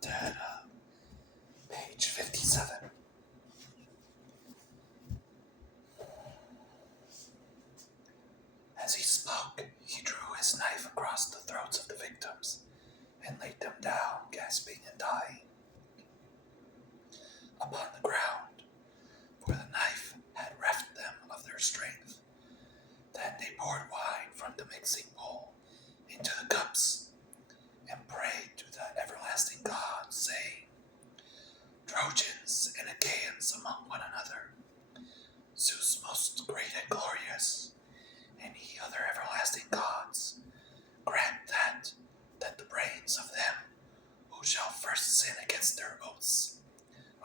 stopped at page 57. As he spoke, he drew his knife across the throats of the victims and laid them down, gasping and dying, upon the ground, for the knife had reft them of their strength. Then they poured wine from the mixing bowl into the cups and prayed to the everlasting God, saying, Trojans and Achaeans among one another, Zeus most great and glorious, and ye other everlasting gods, grant that the brains of them who shall first sin against their oaths,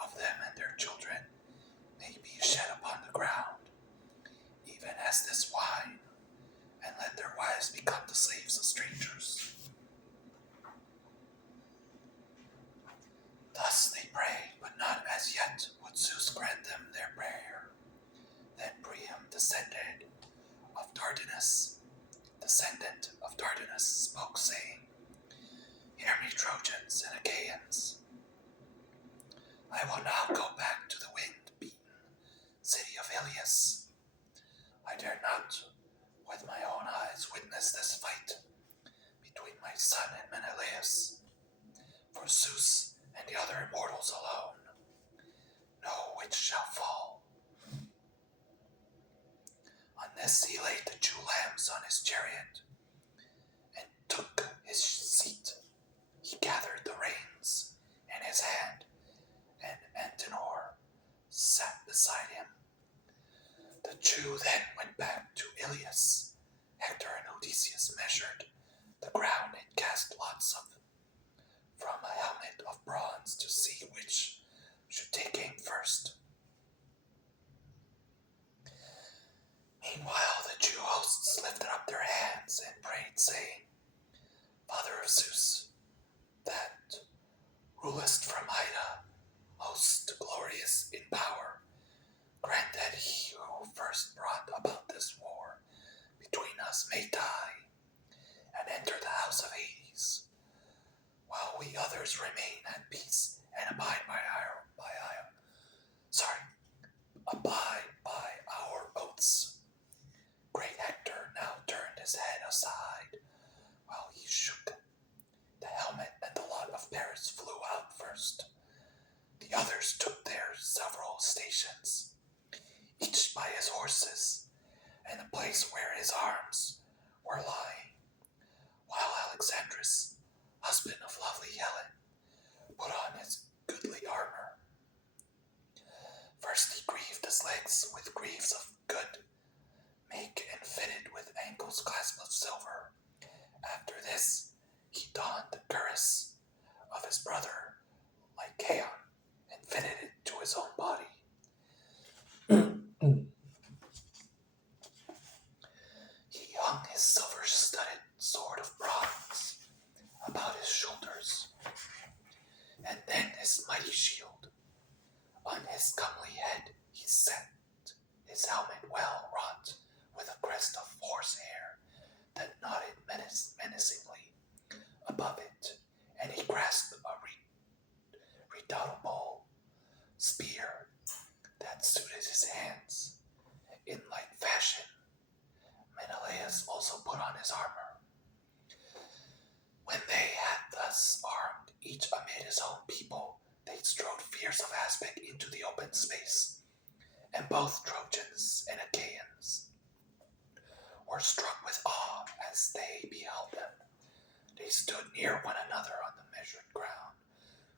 of them and their children, may be shed upon the ground, even as this wine, and let their wives become the slaves of strangers. Thus they prayed, but not as yet would Zeus grant them their prayer. Then Priam, descendant of Dardanus, spoke, saying, Hear me, Trojans and Achaeans. I will now go back to the wind-beaten city of Iliad. I dare not, with my own eyes, witness this fight between my son and Menelaus, for Zeus and the other immortals alone know which shall fall. On this he laid the two lambs on his chariot, and took his seat. He gathered the reins in his hand, and Antenor sat beside him. The two then went back to Ilias. Hector and Odysseus measured the ground and cast lots from a helmet of bronze to see which should take aim first. Meanwhile, the two hosts lifted up their hands and prayed, saying, Father of Zeus, that rulest from Ida, most glorious in power, grant that he who first brought about this war between us may die and enter the house of Hades, while we others remain at peace and abide by our oaths. Great Hector now turned his head aside while he shook the helmet, and the lot of Paris flew out first. The others took their several stations, each by his horses, and the place where his arms were lying, while Alexandrus, husband of lovely Helen, put on his goodly armor. First he greaved his legs with greaves of good make and fitted with ankles clasped of silver. After this he donned the cuirass of his brother Lycaon and fitted it to his own body. He hung his silver-studded sword of bronze about his shoulders, and then his mighty shield. On his comely head he set his helmet well wrought with a crest of horsehair that nodded menacingly above it, and he grasped a redoubtable spear that suited his hands. In like fashion, Menelaus also put on his armor. When they had thus armed, each amid his own people, they strode fierce of aspect into the open space, and both Trojans and Achaeans were struck with awe as they beheld them. They stood near one another on the measured ground,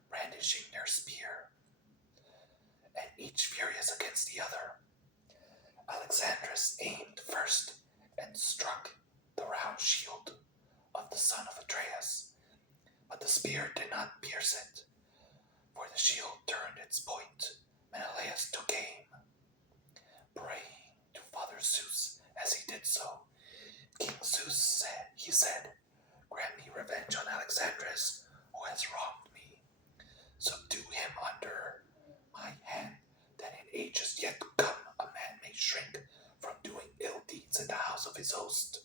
brandishing their spear, and each furious against the other. Alexandrus aimed first and struck the round shield of the son of Atreus, but the spear did not pierce it, for the shield turned its point. Menelaus took aim, praying to Father Zeus as he did so. King Zeus said, Grant me revenge on Alexandrus, who has wronged me. Subdue him under my hand, that in ages yet to come a man may shrink from doing ill deeds in the house of his host.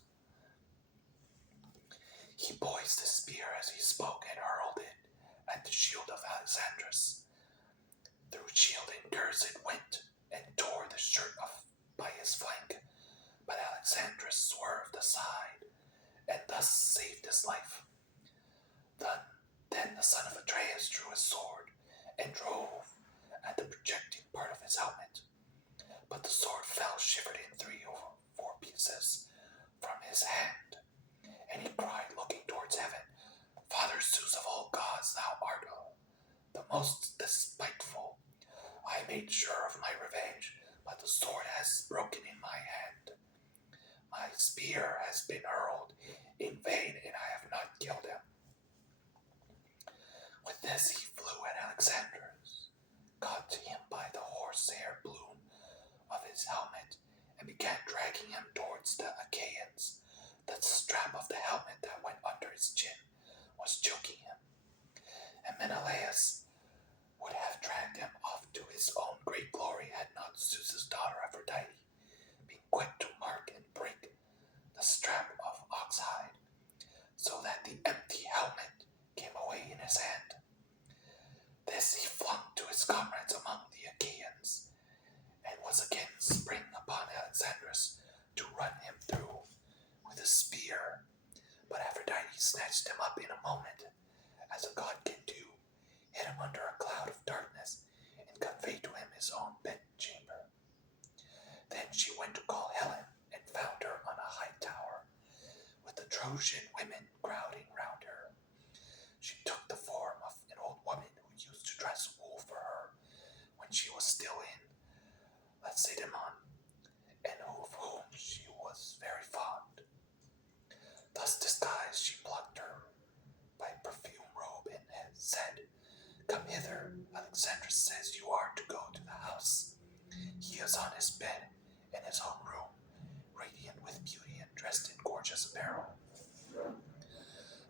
He poised his spear as he spoke and hurled it at the shield of Alexandrus. Through shield and curse it went, and tore the shirt off by his flank. But Alexandrus swerved aside, and thus saved his life. Then the son of Atreus drew his sword, and drove at the projecting part of his helmet. But the sword fell shivered in 3 or 4 pieces from his hand, and he cried, looking towards heaven, Father Zeus of all gods, thou art the most despiteful. I made sure of my revenge, but the sword has broken in my hand. My spear has been hurled in vain, and I have not killed him. With this he flew at Alexandrus, caught him by the horsehair plume of his helmet, and began dragging him towards the Achaeans. The strap of the helmet that went under his chin was choking him, and Menelaus would have dragged him off to his own great glory had not Zeus's daughter Aphrodite been quick to mark and break the strap of oxhide, so that the empty helmet came away in his hand. This he flung to his comrades among the Achaeans, and was again spring upon Alexandrus to run him through with a spear. But Aphrodite snatched him up in a moment, as a god can do, hid him under a cloud of darkness, and conveyed to him his own bedchamber. Then she went to call Helen, and found her on a high tower, with the Trojan women crowding round her. She took the form of an old woman who used to dress wool for her when she was still in Lacedaemon, and of whom she was very fond. Thus disguised, she plucked her by perfume robe, and said, Come hither, Alexandrus says you are to go to the house. He is on his bed in his own room, radiant with beauty and dressed in gorgeous apparel.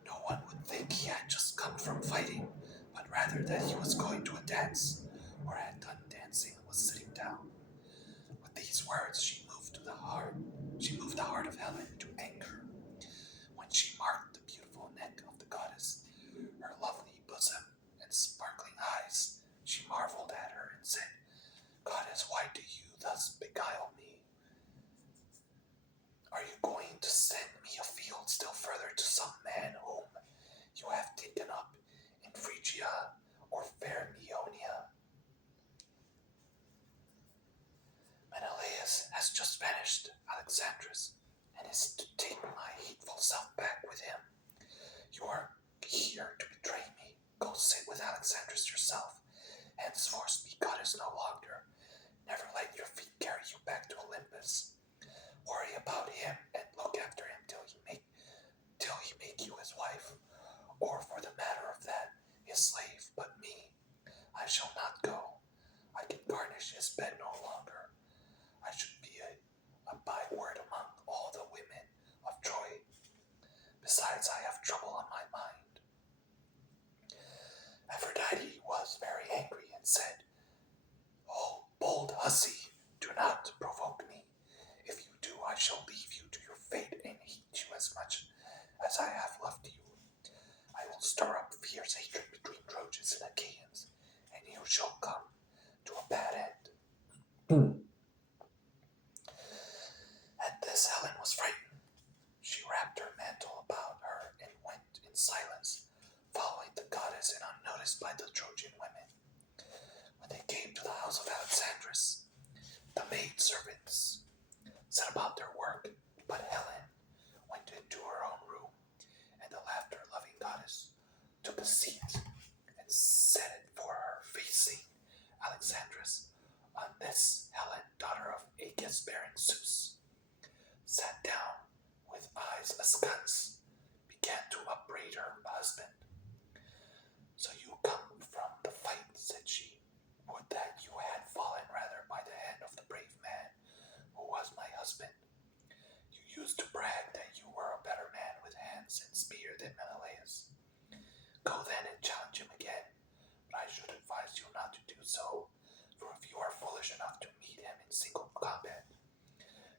No one would think he had just come from fighting, but rather that he was going to a dance, or had done dancing and was sitting down. With these words she moved the heart of Helen to anger. When she marked the beautiful neck of the goddess, her lovely bosom, and sparkling eyes, she marveled at her and said, Goddess, why do you thus beguile me? Are you going to send me afield still further to some man whom you have taken up in Phrygia or fair Meonia? Menelaus has just vanished, Alexandrus, and is to take my hateful self back with him. You are here to betray me. Go sit with Alexandrus yourself. Henceforth be goddess no longer. Never let your feet carry you back to Olympus. Worry about him and look after him till he make you his wife, or for the matter of that, his slave. But me, I shall not go. I can garnish his bed no longer. I should be a byword among all the women of Troy. Besides, I have trouble on my mind. Aphrodite was very angry and said, Oh, bold hussy, do not provoke me. If you do, I shall leave you to your fate and hate you as much as I have loved you. I will stir up fierce hatred between Trojans and Achaeans, and you shall come to a bad end. At this, Helen was frightened. She wrapped her mantle about her and went in silence, following the goddess and unnoticed by the Trojan women. When they came to the house of Alexandrus, the maid servants set about their work, but Helen went into her own room, and the laughter-loving goddess took a seat and set it for her, facing Alexandrus. On this, Helen, daughter of Aeacus bearing Zeus, sat down with eyes askance, began to upbraid her husband. So you come from the fight, said she. Would that you had fallen rather by the hand of the brave man who was my husband. You used to brag that you were a better man with hands and spear than Menelaus. Go then and challenge him again, but I should advise you not to do so, for if you are foolish enough to meet him in single combat,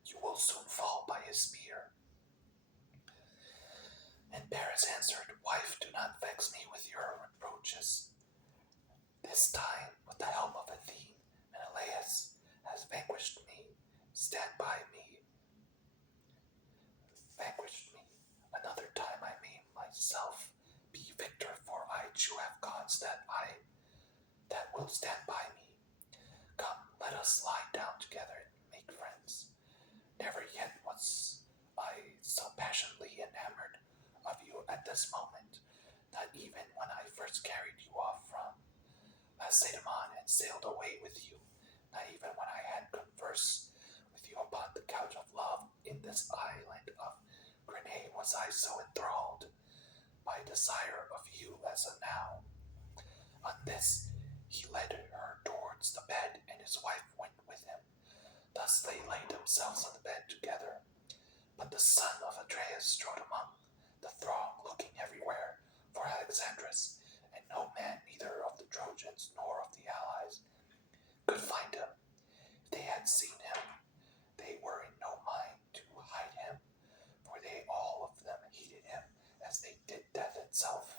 you will soon fall by his spear. And Paris answered, Wife, do not vex me with your reproaches. which you have gods that will stand by me. Come, let us lie down together and make friends. Never yet was I so passionately enamored of you at this moment, not even when I first carried you off from Lacedaemon and sailed away with you, not even when I had conversed with you upon the couch of love in this island of Grenade was I so enthralled by desire of you as now. On this, he led her towards the bed, and his wife went with him. Thus they laid themselves on the bed together. But the son of Atreus strode among the throng, looking everywhere for Alexandrus, and no man, neither of the Trojans nor of the allies, could find him. If they had seen him, they were in no mind to hide him, for they all of them hated him as they did death itself.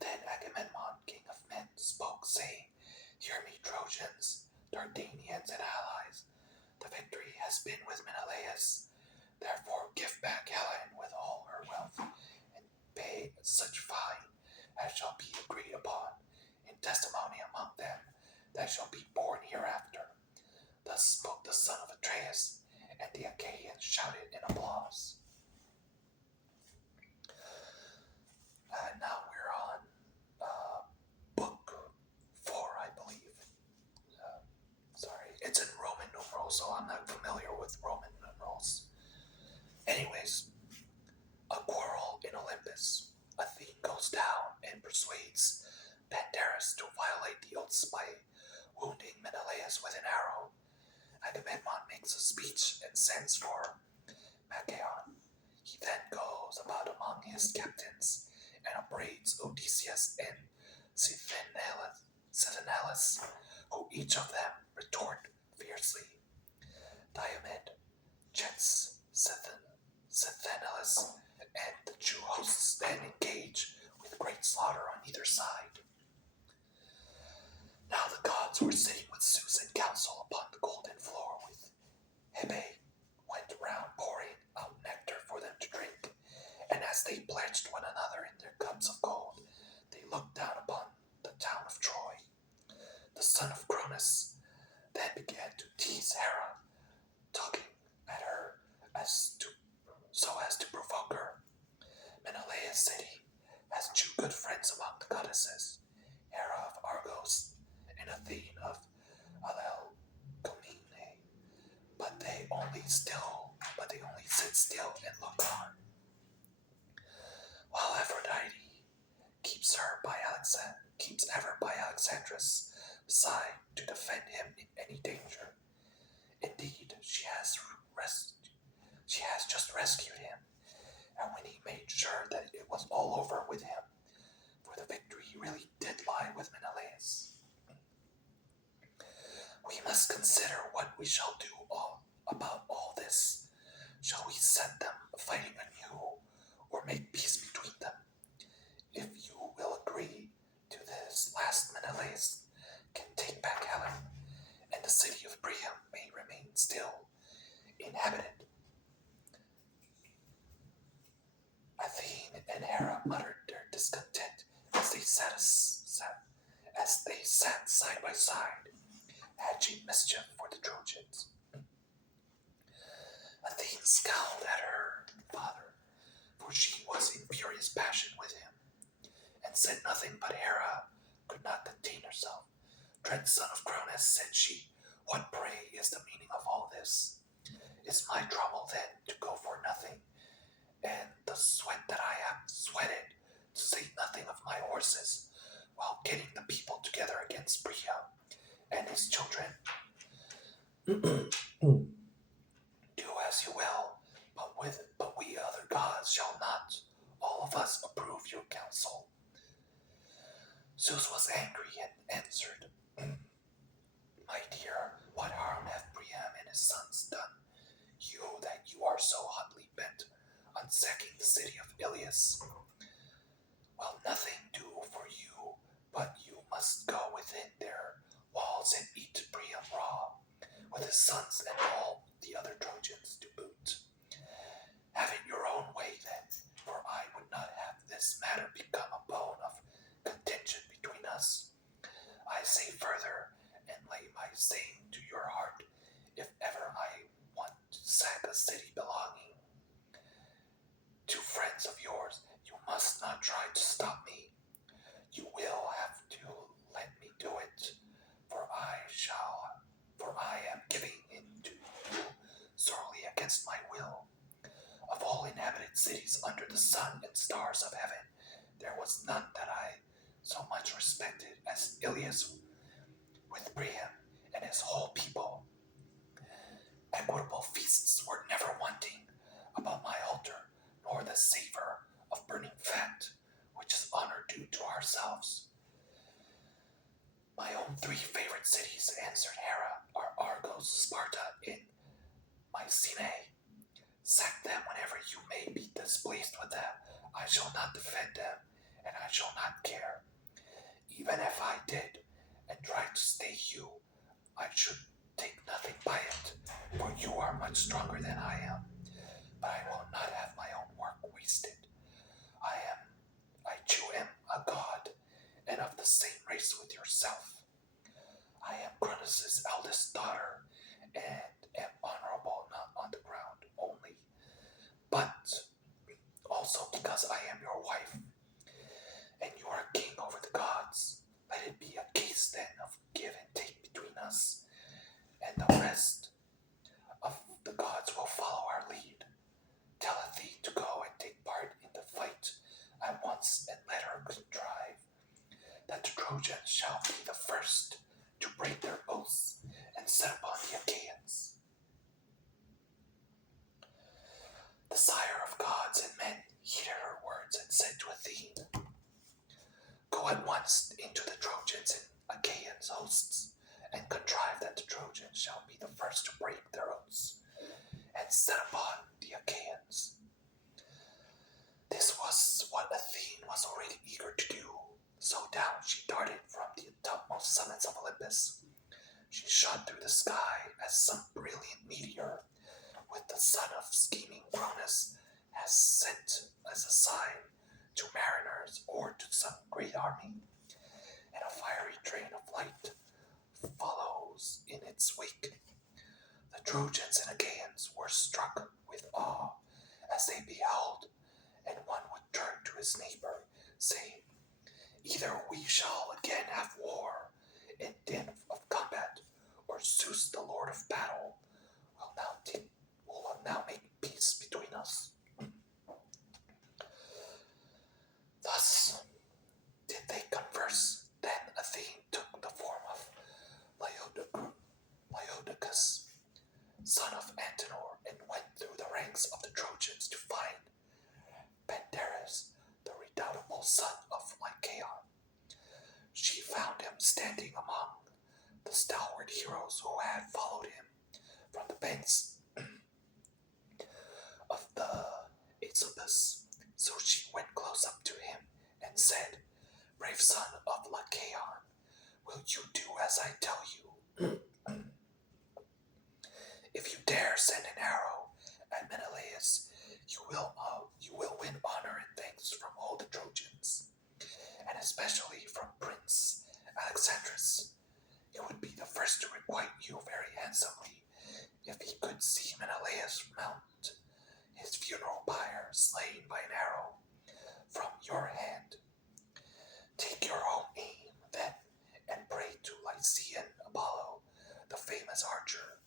Then Agamemnon, king of men, spoke, saying, Hear me, Trojans, Dardanians, and allies. The victory has been with Menelaus. Therefore give back Helen with all her wealth, and pay such fine as shall be agreed upon, in testimony among them that shall be born hereafter. Thus spoke the son of Atreus, and the Achaeans shouted in applause. Now we're on book 4, I believe. Sorry, it's in Roman numerals, so I'm not familiar with Roman numerals. Anyways, a quarrel in Olympus. Athene goes down and persuades Pandarus to violate the oaths by wounding Menelaus with an arrow. Agamemnon makes a speech and sends for Machaon. He then goes about among his captains and upbraids Odysseus and Sthenelus, who each of them retort fiercely. Diomed checks Sthenelus, and the Jew hosts then engage with great slaughter on either side. Now the gods were sitting with Zeus in council upon the golden floor, with Hebe went round pouring out nectar for them to drink, and as they pledged one another in their cups of gold, they looked down upon the town of Troy. The son of Cronus then began to tease Hera, tugging at her so as to provoke her. Menelaus said he has two good friends among the goddesses, Hera of Argos and Athene of Alelgomene, but they only sit still and look on, while Aphrodite keeps ever by Alexandrus' side to defend him in any danger. Indeed, she has just rescued him, and when he made sure that it was all over with him, for the victory really did lie with Menelaus. We must consider what we shall do about all this. Shall we set them fighting anew, or make peace between them? If you will agree to this, last Menelaus can take back Helen, and the city of Priam may remain still inhabited. Athene and Hera muttered their discontent as they sat side by side, hatching mischief for the Trojans. Athene scowled at her father, for she was in furious passion with him, and said nothing, but Hera could not contain herself. Dread son of Cronus, said she, what, pray, is the meaning of all this? Is my trouble, then, to go for nothing, and the sweat that I have sweated, to say nothing of my horses, while getting the people together against Priam and his children? Do as you will, but we other gods shall not, all of us, approve your counsel. Zeus was angry and answered, My dear, what harm have Priam and his sons done you that you are so hotly bent on sacking the city of Iliad? Will nothing do for you, but you must go within their walls and eat Priam raw, with his sons and all the other Trojans to boot. Have it your own way then, for I would not have this matter become a stars of heaven, there was none that I so much respected as Iliad with Priam and his whole people. Equitable feasts were never wanting about my altar, nor the savor of burning fat, which is honor due to ourselves. My own three favorite cities, answered Hera, are Argos, Sparta, and Mycenae. Sack them whenever you may be displeased with them. I shall not defend them, and I shall not care. Even if I did, and tried to stay you, I should take nothing by it, for you are much stronger than I am. But I will not have my own work wasted. I too am a god, and of the same race with yourself. I am Cronus' eldest daughter, and am honorable not on the ground only, but also because I am your wife, and you are king over the gods. Let it be a case then of give and take between us, and the rest of the gods will follow our lead. Tell Athene to go and take part in the fight at once, and let her contrive that the Trojans shall be the first to break their oaths and set upon the Achaeans. The sire of gods and men heeded her words and said to Athene, Go at once into the Trojans and Achaeans hosts, and contrive that the Trojans shall be the first to break their oaths and set upon the Achaeans. This was what Athene was already eager to do. So down she darted from the topmost summits of Olympus. She shot through the sky as some brilliant meteor, with the son of scheming Cronus has sent as a sign to mariners or to some great army, and a fiery train of light follows in its wake. The Trojans and Achaeans were struck with awe as they beheld, and one would turn to his neighbor, saying, Either we shall again have war and din of combat, or Zeus, the Lord of battle, will now make peace between us. Thus did they converse. Then Athene took the form of Laodocus, son of Antenor, and went through the ranks of the Trojans to find Pandarus, the redoubtable son of Lycaon. She found him standing among the stalwart heroes who had followed him from the banks of the Aesopus. So she went close up to him and said, Brave son of Lycaon, will you do as I tell you? If you dare send an arrow at Menelaus, you will win honor and thanks from all the Trojans, and especially from Prince Alexandrus. He would be the first to requite you very handsomely if he could see Menelaus mount his funeral pyre slain by an arrow from your hand. Take your own aim then, and pray to Lycian Apollo, the famous archer.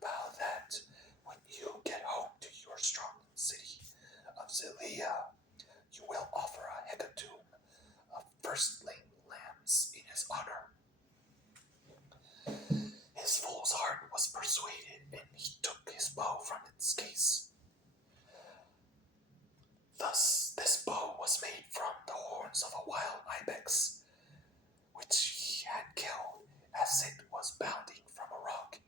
Vow that when you get home to your strong city of Iliad, you will offer a hecatomb of firstling lambs in his honor. His fool's heart was persuaded, and he took his bow from its case. Thus, this bow was made from the horns of a wild ibex, which he had killed as it was bounding from a rock.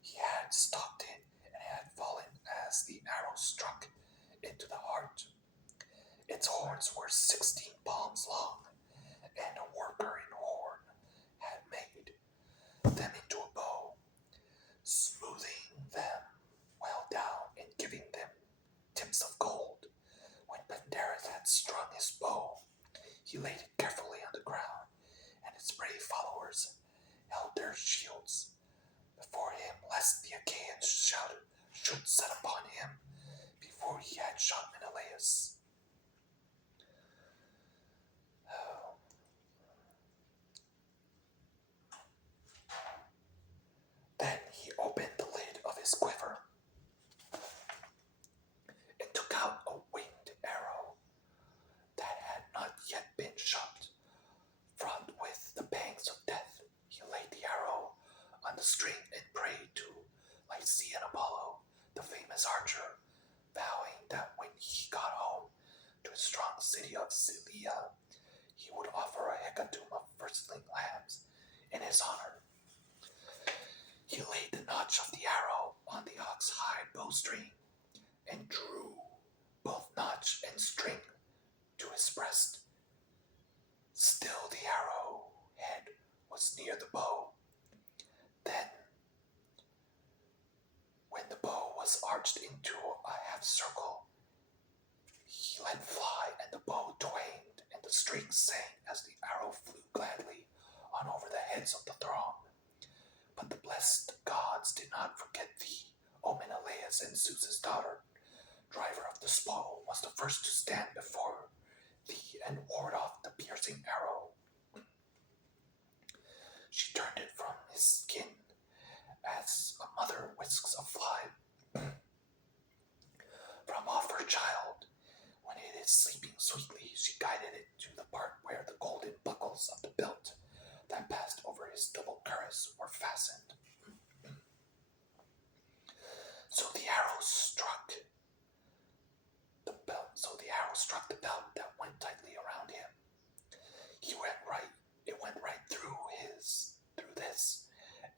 He had stalked it, and it had fallen as the arrow struck into the heart. Its horns were 16 palms long, and a worker in horn had made them into a bow, smoothing them well down and giving them tips of gold. When Pandarus had strung his bow, he laid it carefully on the ground, and his brave followers held their shields before him, lest the Achaeans should set upon him before he had shot Menelaus. Then he opened the lid of his quiver and took out a winged arrow been shot, fraught with the pangs of death. He laid the arrow on the string and prayed to Lycian Apollo, the famous archer, vowing that when he got home to his strong city of Iliad, he would offer a hecatomb of firstling lambs in his honor. He laid the notch of the arrow on the ox-hide bowstring and drew both notch and string to his breast. Still the arrow head was near the bow. Then, when the bow was arched into a half circle, he let fly, and the bow twained, and the strings sang as the arrow flew gladly on over the heads of the throng. But the blessed gods did not forget thee, O Menelaus, and Zeus's daughter, driver of the spoil, was the first to stand before thee and ward off the piercing arrow. She turned it from his skin as a mother whisks a fly from off her child. When it is sleeping sweetly, she guided it to the part where the golden buckles of the belt that passed over his double cuirass were fastened. So the arrow struck the belt that went tightly around him. It went right through this,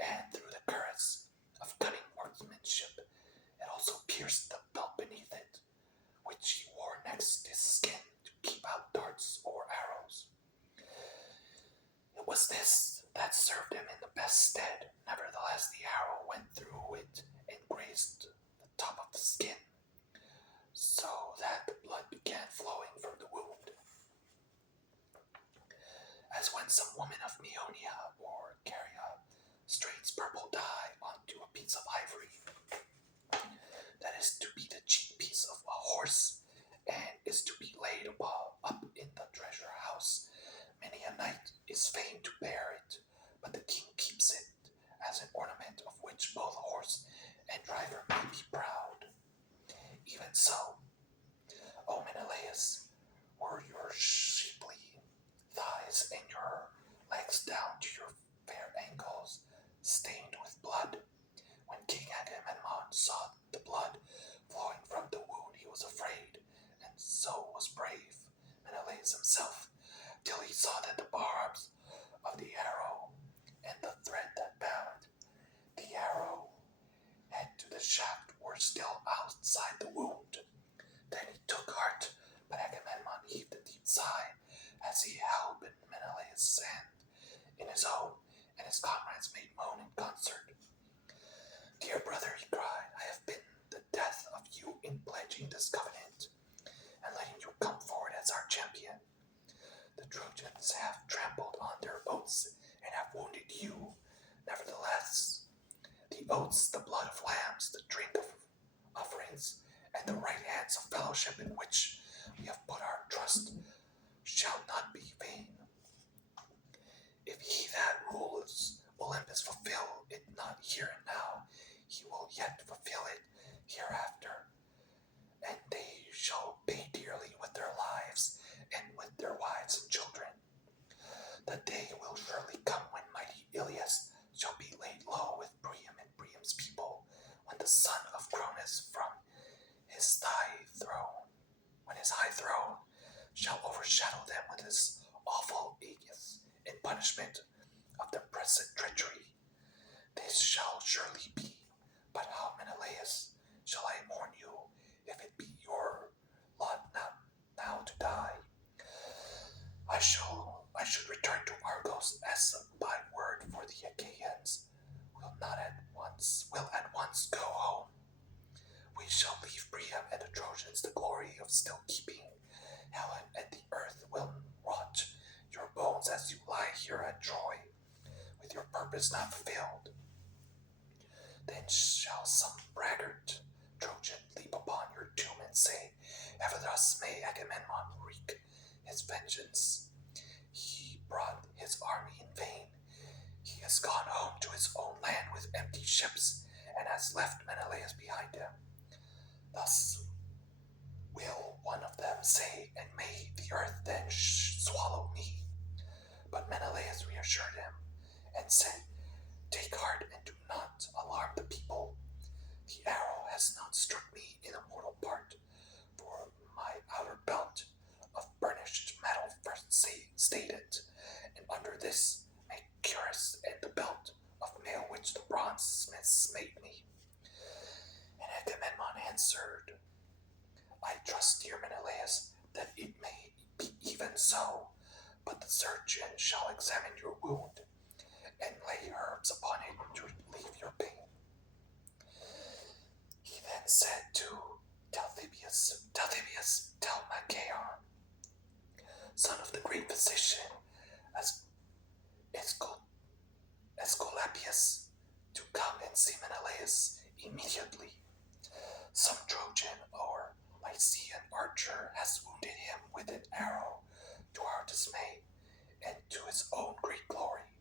and through the cuirass of cunning workmanship. It also pierced the belt beneath it, which he wore next his skin to keep out darts or arrows. It was this that served him in the best stead. Nevertheless, the arrow went through it and grazed the top of the skin, so that the blood began flowing from the wound. As when some woman of Meonia or Caria strains purple dye onto a piece of ivory that is to be the cheek piece of a horse and is to be laid up in the treasure house. Many a knight is fain to bear it, but the king keeps it as an ornament of which both horse and driver may be proud. Even so, O Menelaus, were your shapely thighs and your legs down to your fair ankles stained with blood. When King Agamemnon saw the blood flowing from the wound, he was afraid, and so was brave Menelaus himself, till he saw that the barbs of the arrow and the thread that bound the arrow head to the shaft were still outside the wound. Then he took heart, but Agamemnon heaved a deep sigh as he held Menelaus' hand in his own, and his comrades made moan in concert. Dear brother, he cried, I have been the death of you in pledging this covenant and letting you come forward as our champion. The Trojans have trampled on their oaths and have wounded you. Nevertheless, the oaths, the blood of lambs, the drink of offerings, and the right hands of fellowship in which we have put our trust shall not be vain. If he that rules Olympus fulfill it not here and now, he will yet fulfill it hereafter, and they shall pay dearly with their lives and with their wives and children. The day will surely come when mighty Iliad shall be laid low with Priam and Priam's people, when the son of Cronus from his high throne shall overshadow them with his awful aegis in punishment of their present treachery. This shall surely be, but how, Menelaus, shall I mourn you if it be your lot now to die? I should return to Argos as a byword for the Achaeans will at once go home. We shall leave Priam and the Trojans the glory of still keeping Helen, and the earth will rot your bones as you lie here at Troy, with your purpose not fulfilled. Then shall some braggart Trojan leap upon your tomb and say, ever thus may Agamemnon wreak his vengeance. He brought his army in vain. He has gone home to his own land with empty ships, and has left Menelaus behind him. Thus will one of them say, and may the earth then swallow me. But Menelaus reassured him and said, "Take heart and do not alarm the people. The arrow has not struck me in a mortal part, for my outer belt of burnished metal first stayed it, and under this my cuirass and the belt of mail which the bronze smiths made me." And Agamemnon answered, "I trust, dear Menelaus, that it may be even so, but the surgeon shall examine your wound and lay herbs upon it to relieve your pain." He then said to Talthybius, "Tell Machaon, son of the great physician, Aesculapius, to come and see Menelaus immediately. Some Trojan or Lycian archer has wounded him with an arrow, to our dismay, and to his own great glory."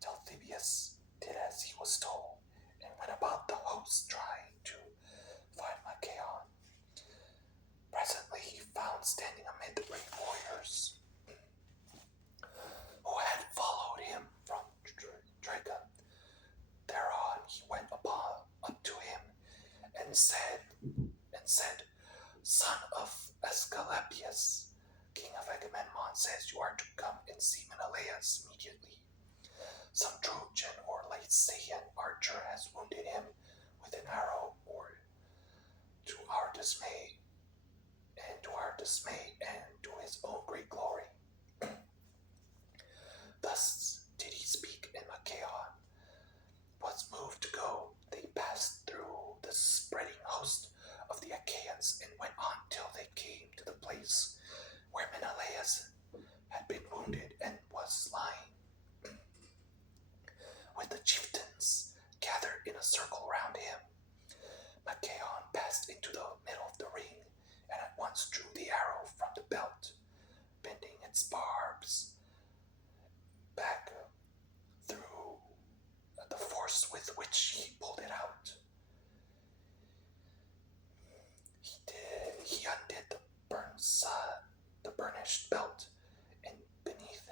Talthybius did as he was told, and went about the host trying to find Machaon. Presently he found standing amid the brave warriors who had followed him from Draca. Thereon he went up to him and said, "Son of Aesculapius, king of Agamemnon says you are to come and see Menelaus immediately. Some Trojan or Lycian archer has wounded him with an arrow, or to our dismay, and to his own great glory." Thus did he speak, and Machaon was moved to go. They passed through the spreading host of the Achaeans and went on till they came to the place where Menelaus had been wounded and was lying, with the chieftains gathered in a circle round him. Machaon passed into the middle of the ring and at once drew the arrow from the belt, bending its barbs back through the force with which he pulled it out. He undid the burnished belt, and beneath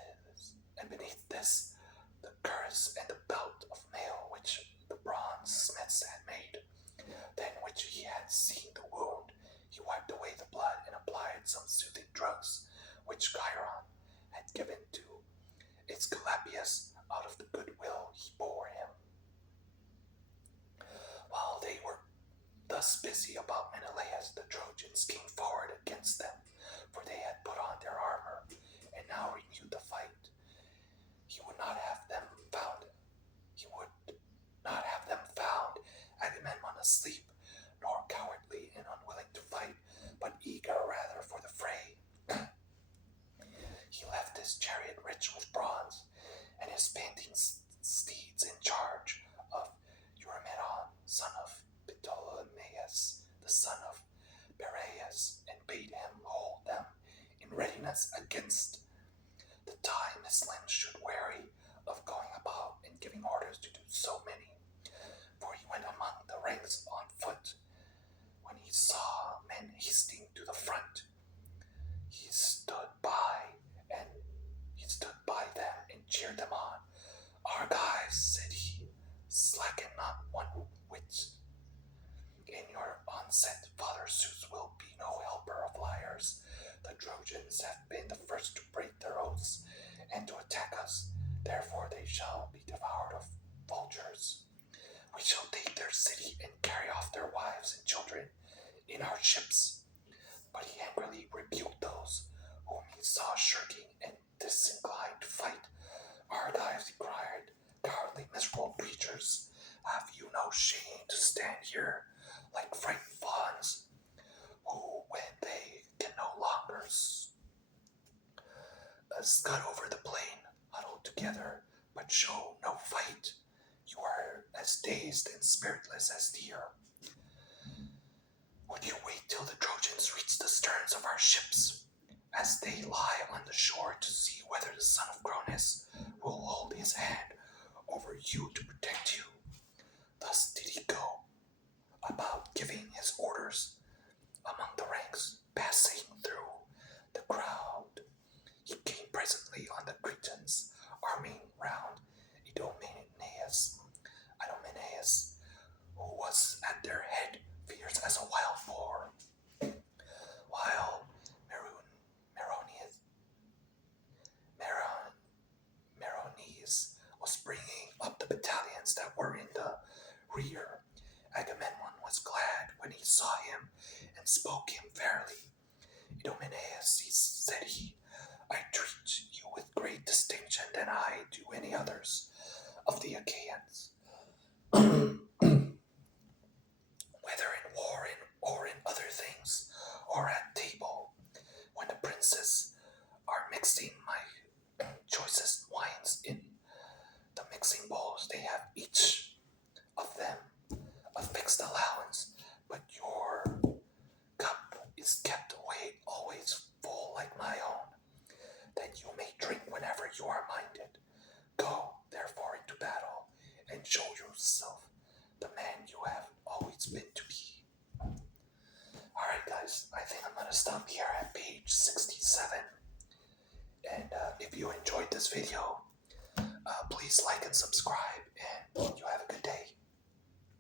this the cuirass and the belt of mail which the bronze smiths had made. Then, when he had seen the wound, he wiped away the blood and applied some soothing drugs which Chiron had given to Aesculapius out of the goodwill he bore him. While they were thus busy about Menelaus, the Trojans came forward against them, for they had put on their armor and now renewed the fight. He would not have them found Agamemnon asleep, nor cowardly and unwilling to fight, but eager rather for the fray. He left his chariot rich with bronze, and his panting steeds in charge of Eurymedon, son of Ptolemaeus, the son of Pereus, and bade him hold them in readiness against the time his limbs should weary of going about and giving orders to do so many. For he went among the ranks on foot. When he saw men hasting to the front, he stood by them and cheered them on. "Argives," said he, "slacken not one whit. In your onset, Father Zeus will be no helper of liars. The Trojans have been the first to break their oaths and to attack us. Therefore they shall be devoured of vultures. We shall take their city and carry off their wives and children in our ships." But he angrily rebuked those whom he saw shirking and disinclined to fight. "Argives," he cried, "cowardly, miserable creatures, have you no shame to stand here like frightened fawns, who, when they can no longer scud over the plain, huddle together, but show no fight? You are as dazed and spiritless as deer. Would you wait till the Trojans reach the sterns of our ships, as they lie on the shore, to see whether the son of Cronus will hold his hand over you to protect you?" Thus did he go about giving his orders among the ranks. Passing through the crowd, he came rear. Agamemnon was glad when he saw him and spoke him fairly. Idomeneus, said he, I treat you with great distinction than I do any others of the Achaeans. Whether in war or in other things, or at table, when the princes are mixing my choicest wines in the mixing bowls, they have each of them a fixed allowance, but your cup is kept away always full like my own, that you may drink whenever you are minded. Go, therefore, into battle, and show yourself the man you have always been to be. Alright guys, I think I'm going to stop here at page 67. And if you enjoyed this video, please like and subscribe, and you have a good day.